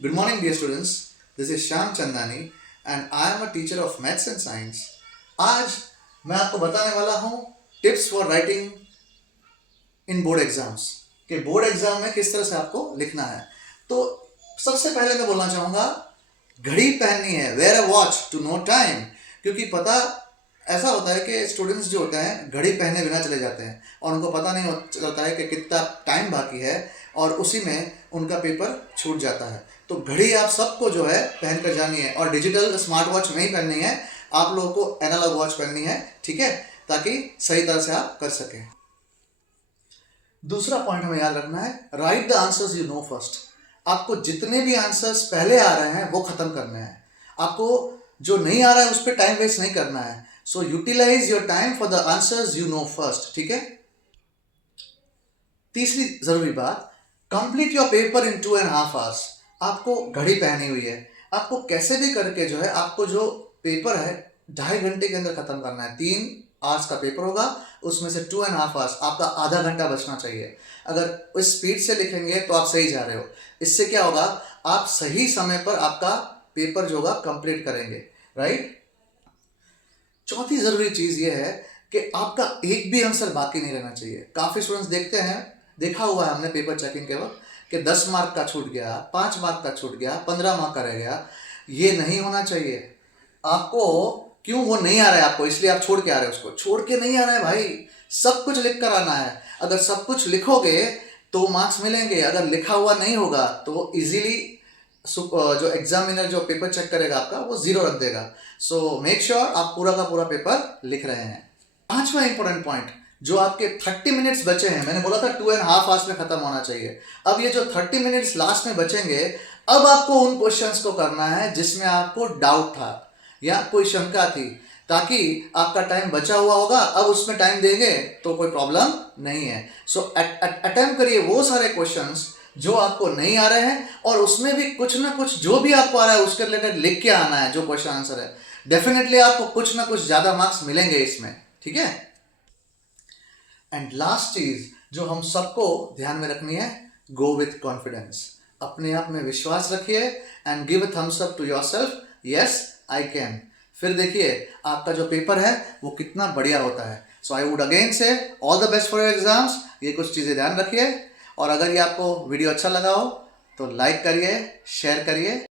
Good morning, dear students. This is Shyam Chandani and I am a teacher of Maths and Science. आज मैं आपको बताने वाला हूँ tips for writing in board exams कि board exam में किस तरह से आपको लिखना है। तो सबसे पहले मैं बोलना चाहूँगा, घड़ी पहननी है, wear a watch to know time. क्योंकि पता ऐसा होता है कि स्टूडेंट्स जो होते हैं घड़ी पहने बिना चले जाते हैं और उनको पता नहीं चलता है कि कितना टाइम बाकी है और उसी में उनका पेपर छूट जाता है। तो घड़ी आप सबको जो है पहन कर जानी है और डिजिटल स्मार्ट वॉच नहीं पहननी है, आप लोगों को एनालॉग वॉच पहननी है, ठीक है, ताकि सही तरह से आप कर सकें। दूसरा पॉइंट हमें याद रखना है, right the answers you know first. आपको जितने भी आंसर्स पहले आ रहे हैं वो खत्म करने हैं, आपको जो नहीं आ रहा है उस पर टाइम वेस्ट नहीं करना है। So utilize your time for the answers you know first, ठीक है। तीसरी जरूरी बात, complete your paper in 2.5 hours. आपको घड़ी पहनी हुई है, आपको कैसे भी करके जो है आपको जो पेपर है 2.5 घंटे के अंदर खत्म करना है। 3 आवर्स का पेपर होगा, उसमें से 2.5 आवर्स आपका आधा घंटा बचना चाहिए। अगर इस स्पीड से लिखेंगे तो आप सही जा रहे हो। इससे क्या होगा, आप सही समय पर आपका पेपर जो होगा कंप्लीट करेंगे, राइट। चौथी जरूरी चीज ये है कि आपका एक भी आंसर बाकी नहीं रहना चाहिए। काफी स्टूडेंट्स देखते हैं, देखा हुआ है हमने पेपर चेकिंग के वक्त कि 10 मार्क का छूट गया, 5 मार्क का छूट गया, 15 मार्क का रह गया। ये नहीं होना चाहिए। आपको क्यों वो नहीं आ रहा है आपको, इसलिए आप छोड़ के आ रहे हो, उसको छोड़ के नहीं आ रहा है भाई, सब कुछ लिख कर आना है। अगर सब कुछ लिखोगे तो मार्क्स मिलेंगे, अगर लिखा हुआ नहीं होगा तो इजीली जो एग्जामिनर जो पेपर चेक करेगा आपका वो 0 रख देगा। सो मेक श्योर आप पूरा का पूरा पेपर लिख रहे हैं। पांचवा इंपॉर्टेंट पॉइंट, जो आपके 30 मिनट्स बचे हैं, मैंने बोला था 2.5 आवर्स में खत्म होना चाहिए। अब ये जो 30 मिनट्स लास्ट में बचेंगे, अब आपको उन क्वेश्चंस को करना है जिसमें आपको डाउट था या कोई शंका थी, ताकि आपका टाइम बचा हुआ होगा, अब उसमें टाइम देंगे तो कोई प्रॉब्लम नहीं है। सो अटेम्प्ट करिए वो सारे क्वेश्चंस जो आपको नहीं आ रहे हैं और उसमें भी कुछ ना कुछ जो भी आपको आ रहा है उसके रिलेटेड लिख के आना है। जो क्वेश्चन आंसर है डेफिनेटली आपको कुछ ना कुछ ज्यादा मार्क्स मिलेंगे इसमें, ठीक है। एंड लास्ट चीज जो हम सबको ध्यान में रखनी है, गो विथ कॉन्फिडेंस। अपने आप में विश्वास रखिए and give a thumbs up to yourself, yes I can. फिर देखिए आपका जो पेपर है वो कितना बढ़िया होता है। सो आई वुड अगेन से all the best for your exams. ये कुछ चीज़ें ध्यान रखिए और अगर ये आपको वीडियो अच्छा लगा हो तो लाइक करिए, शेयर करिए।